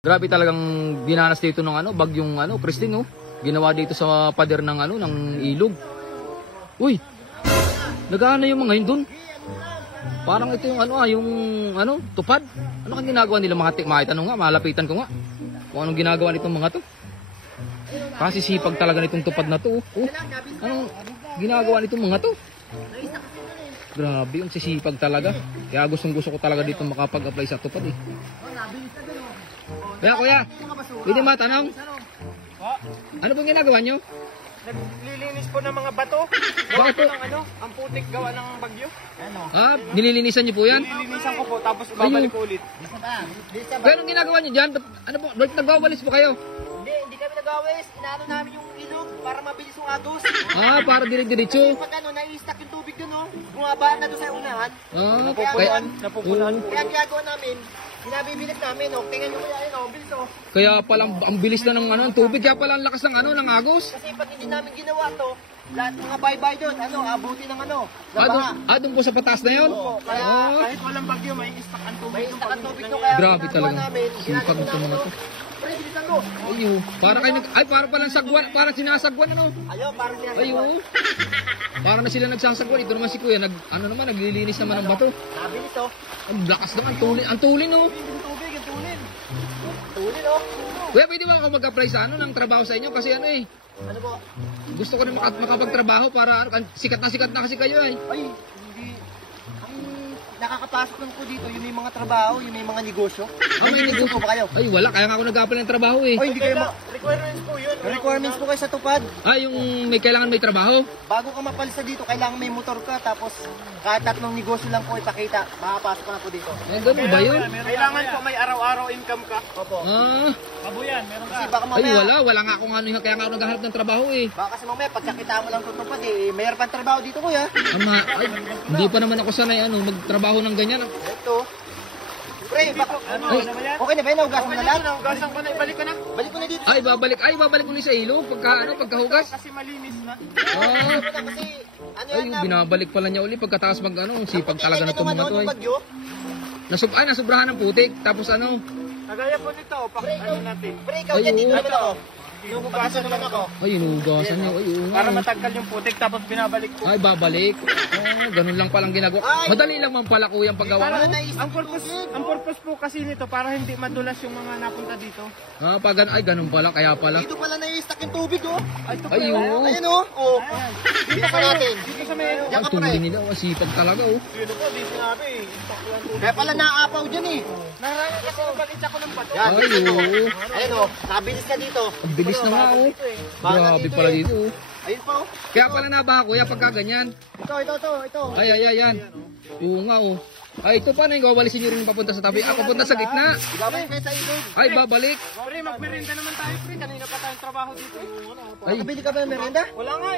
Grabe talagang binanas dito ng bagyong Christine, oh. Ginawa dito sa pader ng ng ilog. Uy. Nagaano yung mga yun dun? Parang ito yung tupad. Ano kang ginagawa nila mga tanong nga, malapitan ko nga. Kung anong ginagawa nitong mga to. Kasi sipag talaga nitong tupad na to, oh. Anong ginagawa nitong mga to? Grabe yung sisipag talaga. Kaya gusto ko talaga dito makapag-apply sa tupad eh. Kaya kuya, pwede matanong? Ano pong ginagawa nyo? Naglilinis po ng mga bato. Bakit po? Ang putik gawa ng bagyo. Ah, nililinisan nyo po yan? Nililinisan ko po tapos ibabalik ko ulit. Kaya anong ginagawa nyo dyan? Ano po? Nagwawalis po kayo? Hindi kami nag-awes. Inaano namin yung ilog para mabilis yung agos. Ah, para dire-diretso. Pag nai-stack yung tubig dun, bumaba na doon sa unahan. Ah, Napupunan. Kaya ang ginagawa namin, binabibilit namin, tingnan nyo kaya yun, bilis kaya palang ang bilis na ng tubig, kaya pala ang lakas ng ng agos. Kasi pag hindi namin ginawa to, lahat mga bye-bye doon, abuti ng Doon po sa patas na yun? Kaya kahit walang bagyo, may stack ang tubig. May stack ang tubig doon, kaya grabe talaga. Sipag nito mga to. Pre, bilisan mo. Ayun, para palang sagwan, parang sinasagwan Ayaw, parang sinasagwan. Ayun. Parang na sila nagsasagwan. Ito naman si kuya, naglilinis naman ng bato. Nabilis Ang lakas naman, ang tulin Yung tubig, yung tulin. Tulin Kuya, pwede ba ako mag-apply sa ng trabaho sa inyo? Kasi Ano po? gusto ko na makapagtrabaho para sikat na kasi kayo eh. Ay, hindi. Ang nakakapasok lang po dito, yung may mga trabaho, yung may mga negosyo. May negosyo po ba kayo? Ay, wala. Kaya nga ako nag-apply ng trabaho eh. Ay, hindi kayo requirements po yun. Requirements po kayo sa tupad. Yung kailangan may trabaho? Bago ka mapalisa dito, kailangan may motor ka, tapos kahit tatlong negosyo lang po ipakita, makapasok ka na po dito. Ganun ba yun? Kailangan po may araw-araw income ka. Opo. Mabuyan, meron ka. Kasi baka mamaya, wala nga akong kaya nga ako naghahanap ng trabaho eh. Baka kasi mamaya, pagkakita mo lang tutupad mayroon pang trabaho dito kuya. Hindi pa naman ako sanay magtrabaho ng ganyan. Ito. Pre, okay na ba yun? Naugasan mo na lahat? Naugasan ko na, ibalik ko na. Balik ko na dito. Babalik ulit sa ilog pagkahugas. Kasi malinis na. Kasi yung binabalik pala niya ulit pagkatapos sipag talaga na itong mga to ay. Nasubrahan ng putik, tapos Kagaya po nito, natin. Pre, ikaw dyan dito naman ako. Inuhugasan naman ako. Ay, inuhugasan niyo. Para matanggal yung putik, tapos binabalik ko. Ay, babalik. Ganun lang palang ginagawa. Madali lang man pala kuya ang paggawa. Ang purpose po kasi nito, para hindi madulas yung mga napunta dito. Ganun pala, kaya pala. Dito pala na-i-stack yung tubig, Ayun. Ayan, Dito pa natin. Dito sa may... Ang tubig nila, sipag talaga, Dito po, dito natin. Kaya pala naapaw dyan Narangan kasi yung balita ko ng bato. Ayan, nabilis na dito. Ang bilis na nga, Grabe pala dito, Ayun po. Kaya pala nabaha kuya pagka ganyan. Ito. Ay, yan. Oo nga, Ay, ito pa na yung wawalisin nyo rin papunta sa tabi. Papunta sa gitna. Ibabalik kayo sa ilog. Ay, babalik. Pre, magmerenda naman tayo, pre. Kanina pa tayong trabaho dito. Ay, nakabili ka ba ng merenda? Wala nga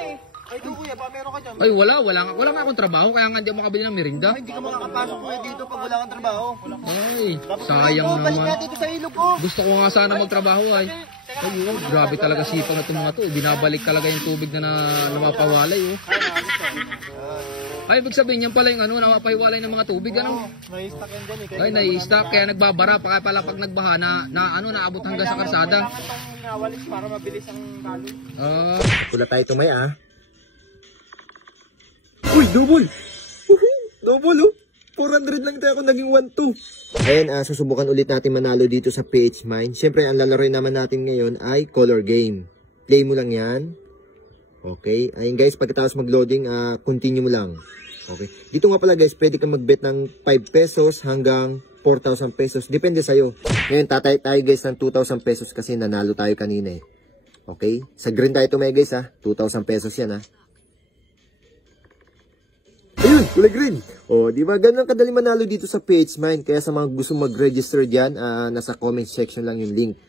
Ay, ito kuya, ba meron ka dyan? Ay, wala nga akong trabaho. Kaya nga hindi ako makabili ng merinda. Ay, hindi ka makakapasok kuya dito pag wala kang trabaho. Ay, sayang Balik naman. natin ito sa ilog Gusto ko nga sana magtrabaho ay. Ayun, grabe talaga sipag na itong mga to. Binabalik talaga yung tubig na napapawalay. Ay, ibig sabihin yan pala yung napapahiwalay ng mga tubig. Na-i-stack yan dyan Ay, nai-stack. Kaya nagbabara. Pala pag nagbaha naabot hanggang sa karsada. Kailangan itong nawalis para mabilis ang daloy. Pula tayo tumay Uy, double! Double 400 lang tayo kung naging 1-2. Ayan, susubukan ulit natin manalo dito sa PH Mine. Siyempre, ang lalaroin naman natin ngayon ay color game. Play mo lang yan. Okay. Ayun guys, pagkatapos mag-loading, continue mo lang. Okay. Dito nga pala guys, pwede kang mag-bet ng 5 pesos hanggang 4,000 pesos. Depende sa'yo. Ngayon, tatay tayo guys ng 2,000 pesos kasi nanalo tayo kanina Okay. Sa green tayo tumay guys 2,000 pesos yan Ayun, kulay green. Di ba? Ganun kadali manalo dito sa PH Mine. Kaya sa mga gusto mag-register diyan, nasa comment section lang yung link.